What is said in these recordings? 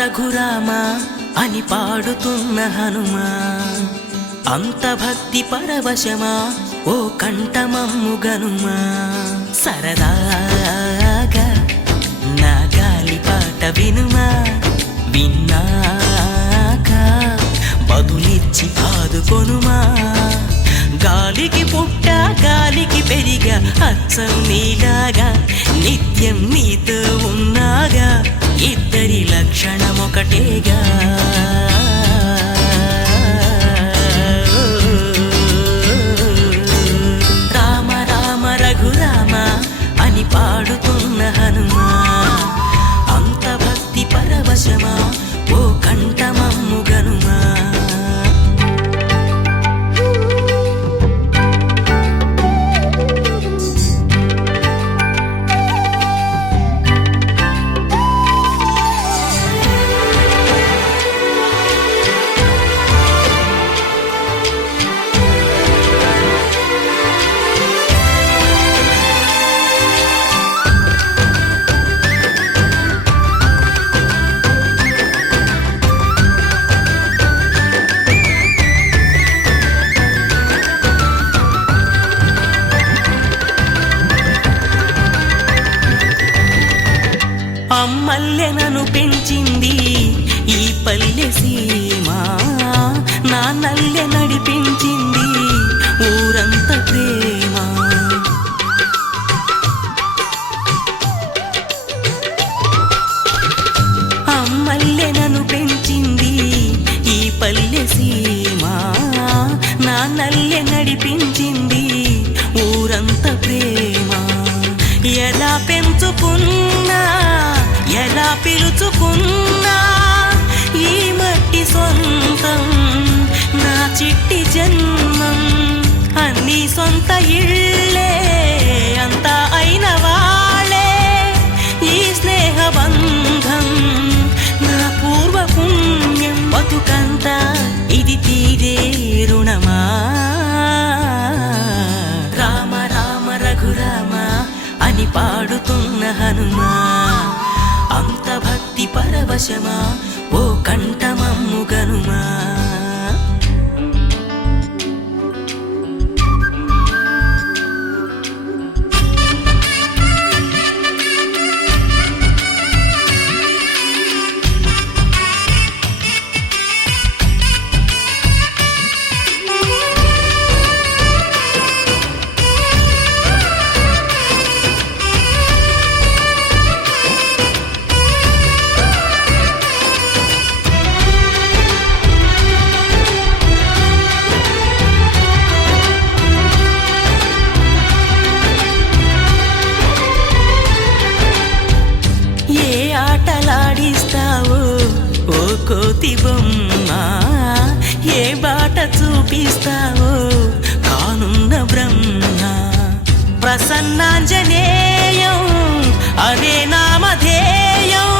రఘురామ అని పాడుతున్న హనుమా, అంత భక్తి పరవశమా ఓ కంఠమమ్ము గనుమా. సరదాగా నా గాలి పాట వినుమా, విన్నాక బదులిచ్చి ఆదుకొనుమా. గాలికి పుట్ట గాలికి పెరిగా అచ్చం నీలాగా, నిత్యం నీతో ఉన్నాగా, ఇద్దరి లక్షణమొకటేగా. రామ రామ రఘురామ అని పాడుతున్న హనుమా, అంత భక్తి పరవశమా ఓ కంఠమమ్ము గనుమా. అమ్మల్లె నన్ను పెంచింది ఈ పల్లె సీమ, నాన్నల్లె నడిపించింది ఊరంత ప్రేమ. అమ్మల్లె నన్ను పెంచింది ఈ పల్లె సీమ, నాన్నల్లె నడిపించింది ఊరంత ప్రేమ. ఎలా పెంచుకున్నా ఎలా పిలుచుకున్నా ఈ మట్టి సొంతం నా చిట్టి జన్మం. అన్ని సొంత ఇళ్ళే అంతా అయిన వాళ్ళే ఈ స్నేహ బంధం నా పూర్వ పుణ్యం. బతుకంతా ఇది తీరే రుణమా. రామ రామ రఘురామ అని పాడుతున్న హనుమా, అంత భక్తి పరవశమా ఓ కంఠమమ్ము గనుమా. ఓ కోతి బొమ్మ ఏ బాట చూపిస్తావో కానున్న బ్రహ్మ. ప్రసన్నాంజనేయం అనే నామధేయం,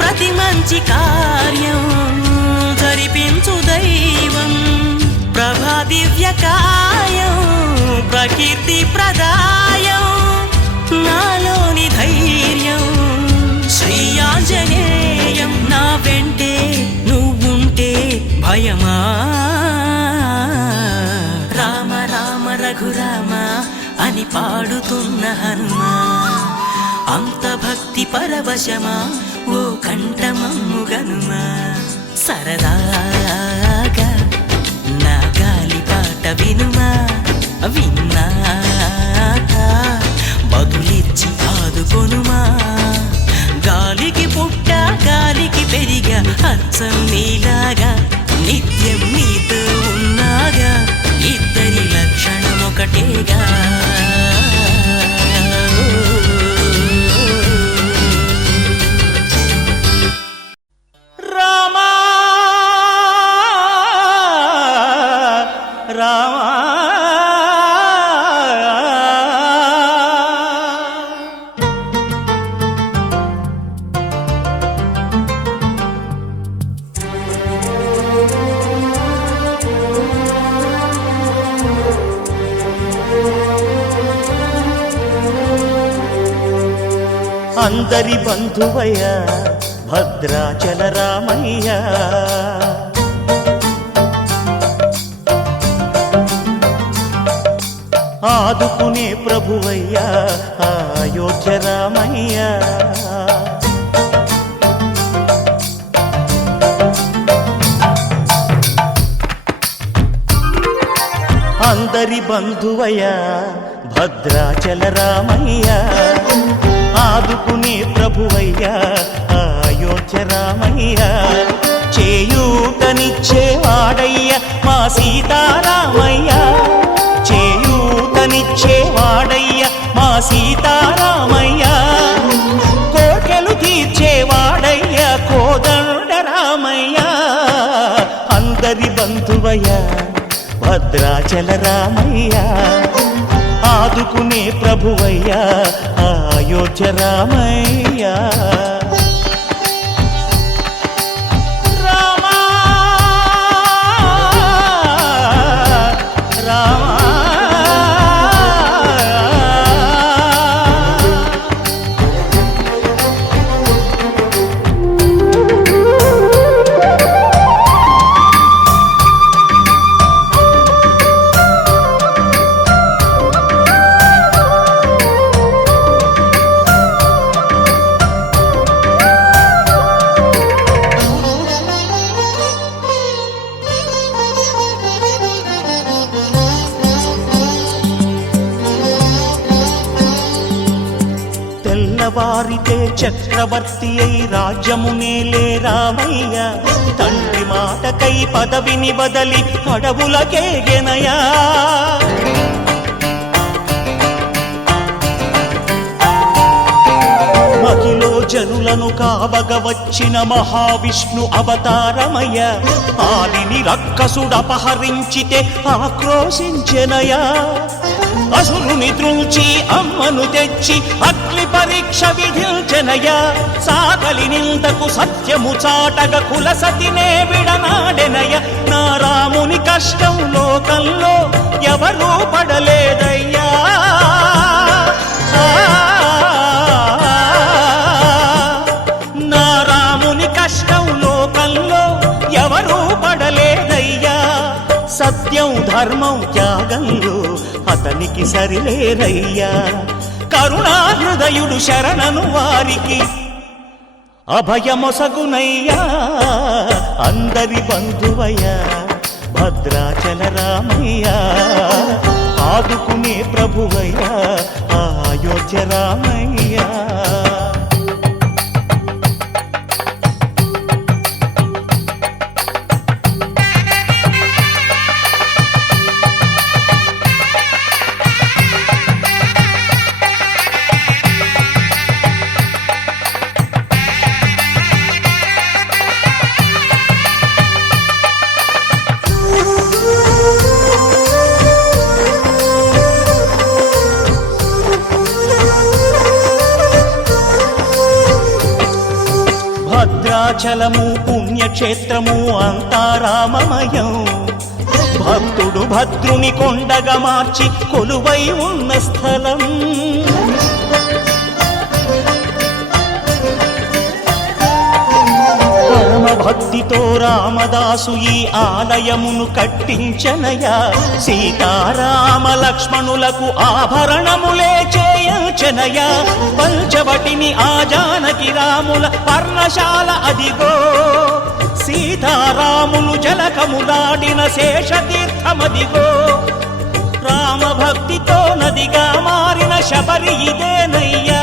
ప్రతి మంచి కార్యం జరిపించు దైవం. ప్రభా దివ్యకాయం ప్రకీర్తి ప్రదాయం, నాలోని ధైర్యం శ్రీ ఆంజనేయం. నా వెంటే నువ్వుంటే భయమా. రామ రామ రఘురామ అని పాడుతున్న హనుమా, అంత భక్తి పరవశమా ఓ కంఠమమ్ము గనుమా. సరదాగా నా గాలి పాట వినుమా, విన్నాక బదులిచ్చి ఆదుకొనుమా. గాలికి పుట్ట గాలికి పెరిగా అచ్చం నీలాగా నిత్యం నీతో ఉన్నాగా ఇద్దరి లక్షణం ఒకటేగా రామా రామా అందరి బంధువయ్య భద్రాచల రామయ్య ఆదుకునే ప్రభువయ్య అయోధ్య రామయ్య అందరి బంధువయ్య భద్రాచల రామయ్య ఆదుకునే ప్రభువయ్యా అయోధ్య రామయ్య చేయూతనిచ్చేవాడయ్య మా సీతారామయ్య చేయూతనిచ్చేవాడయ్య మా సీతారామయ్య కోర్కెలు తీర్చేవాడయ్య కోదండ రామయ్య అందరి బంధువయ్య భద్రాచల రామయ్య ఆదుకునే ప్రభువయ్యా అయోధ్య రామయ్య రామా రామా తెల్లవారితే చక్రవర్తి అయి రాజ్యమునేలే రామయ్య తండ్రి మాటకై పదవిని బదలి అడవులకేగెనయా మహిలో జనులను కావగ వచ్చిన మహావిష్ణు అవతారమయ్య ఆలిని రక్కసుడపహరించితే ఆక్రోశించెనయా అసురుని త్రుంచి అమ్మను తెచ్చి అగ్ని పరీక్ష విధించెనయా సాగలి నిందకు సత్యము చాటగ కులసతినే విడనాడెనయ నా రాముని కష్టం లోకంలో ఎవరూ పడలేదయ్యా నా రాముని కష్టం లోకంలో ఎవరూ పడలేదయ్యా సత్యం ధర్మం త్యాగంలో అతనికి సరిలేరయ్యా కరుణా హృదయుడు శరణను వారికి అభయమొసగునయ్యా అందరి బంధువయ్యా భద్రాచల రామయ్య ఆదుకునే ప్రభువయ్యా అయోధ్య రామయ్య భద్రాచలము పుణ్యక్షేత్రము అంతా రామమయం భక్తుడు భద్రుని కొండగా మార్చి కొలువై ఉన్న స్థలం పరమ భక్తితో రామదాసు ఈ ఆలయమును కట్టించనయా సీతారామ లక్ష్మణులకు ఆభరణములే చేయించనయా పంచవటిని ఆ జానకి రాముల పర్ణశాల అదిగో సీతారాములు జలకములాడిన శేషతీర్థమదిగో రామభక్తితో నదిగా మారిన శబరి ఇదేనయ్యా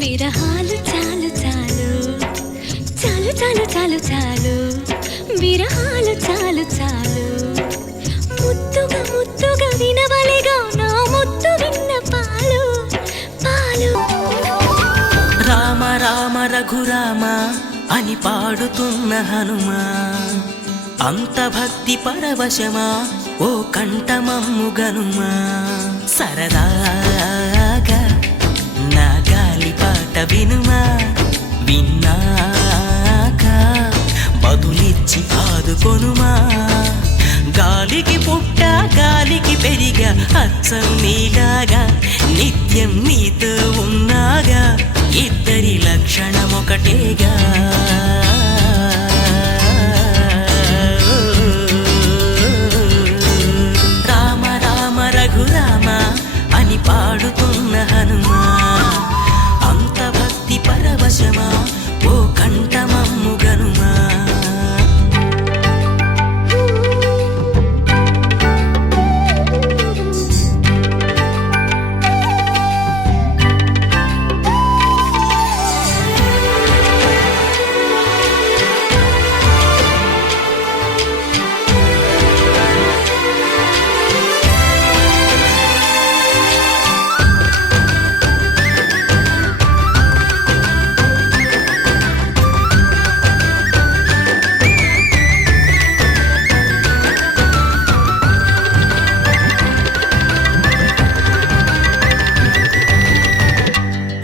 విరహాలు చాలు చాలు చాలు చాలు చాలు చాలు విరహాలు చాలు చాలు ముద్దుగా ముద్దుగా వినవలిగా నా ముద్దు విన్న పాలు పాలు రామ రామ రఘురామ అని పాడుతున్న హనుమా అంత భక్తి పరవశమా ఓ కంఠమమ్ము గనుమా సరదాగా నా గాలి పాట వినుమా విన్నాక బదులిచ్చి ఆదుకొనుమా గాలికి పుట్ట గాలికి పెరిగా అచ్చం నీలాగా నిత్యం నీతో ఉన్నాగా ఇద్దరి లక్షణం ఒకటేగా రామ రామ రఘురామ అని పాడుతున్న హనుమా అంత భక్తి పరవశమా ఓ కంఠమమ్ము గనుమా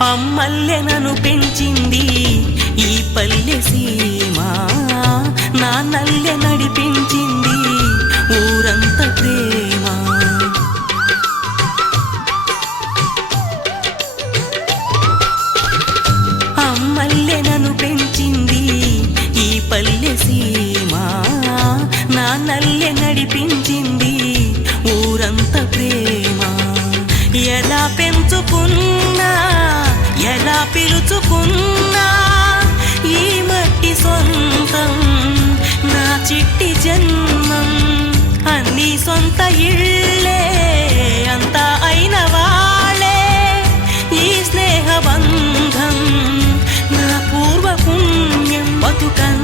అమ్మల్లె నన్ను పెంచింది ఈ పల్లె సీమ నా నల్లె నడిపించింది ఊరంత ప్రేమ అమ్మల్లె నన్ను పెంచింది ఈ పల్లె సీమ నా నల్లె నడిపించింది ఊరంత ప్రేమ ఎలా పెంచుకున్నా ఎలా పిలుచుకున్నా ఈ మట్టి సొంతం నా చిట్టి జన్మం అన్ని సొంత ఇళ్ళే అంతా అయిన వాళ్ళే ఈ స్నేహ బంధం నా పూర్వ పుణ్యం బతుకం